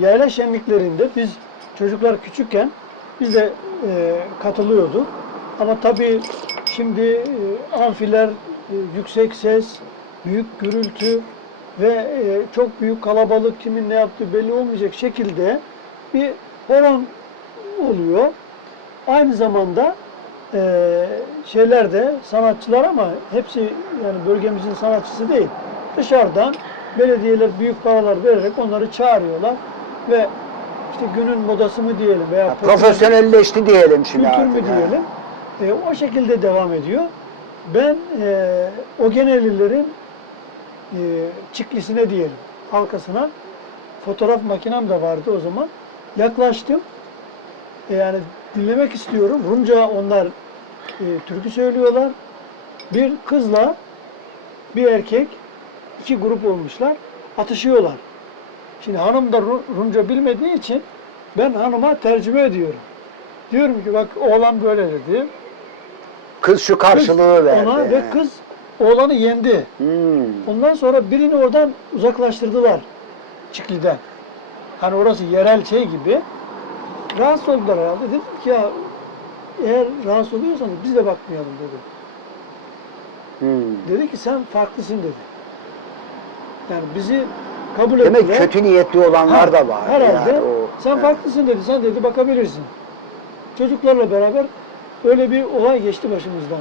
yayla şenliklerinde biz çocuklar küçükken biz de e, katılıyorduk. Ama tabii şimdi e, amfiler, e, yüksek ses, büyük gürültü ve e, çok büyük kalabalık kimin ne yaptığı belli olmayacak şekilde bir horon oluyor. Aynı zamanda e, şeyler de sanatçılar ama hepsi yani bölgemizin sanatçısı değil. Dışarıdan belediyeler büyük paralar vererek onları çağırıyorlar ve işte günün modası mı diyelim veya popüler- Profesyonelleşti diyelim şimdi kültür mü diyelim. E, o şekilde devam ediyor. Ben e, o genellilerin e, çiklisine diyelim, halkasına fotoğraf makinem de vardı o zaman. Yaklaştım. E, yani dinlemek istiyorum. Rumca onlar e, türkü söylüyorlar. Bir kızla bir erkek iki grup olmuşlar. Atışıyorlar. Şimdi hanım da Ru- Rumca bilmediği için ben hanıma tercüme ediyorum. Diyorum ki bak oğlan böyle dedi. Kız şu Kız karşılığı verdi. Ona ve kız oğlanı yendi. Hmm. Ondan sonra birini oradan uzaklaştırdılar. Çikli'den. Hani orası yerel şey gibi. Rahatsız oldular herhalde. Dedim ki ya eğer rahatsız oluyorsanız biz de bakmayalım dedi. Hmm. Dedi ki sen farklısın dedi. Yani bizi kabul Demek ettiler. kötü niyetli olanlar Ha, da var. Herhalde. yani o- sen Evet. farklısın dedi. Sen dedi bakabilirsin. Çocuklarla beraber öyle bir olay geçti başımızdan.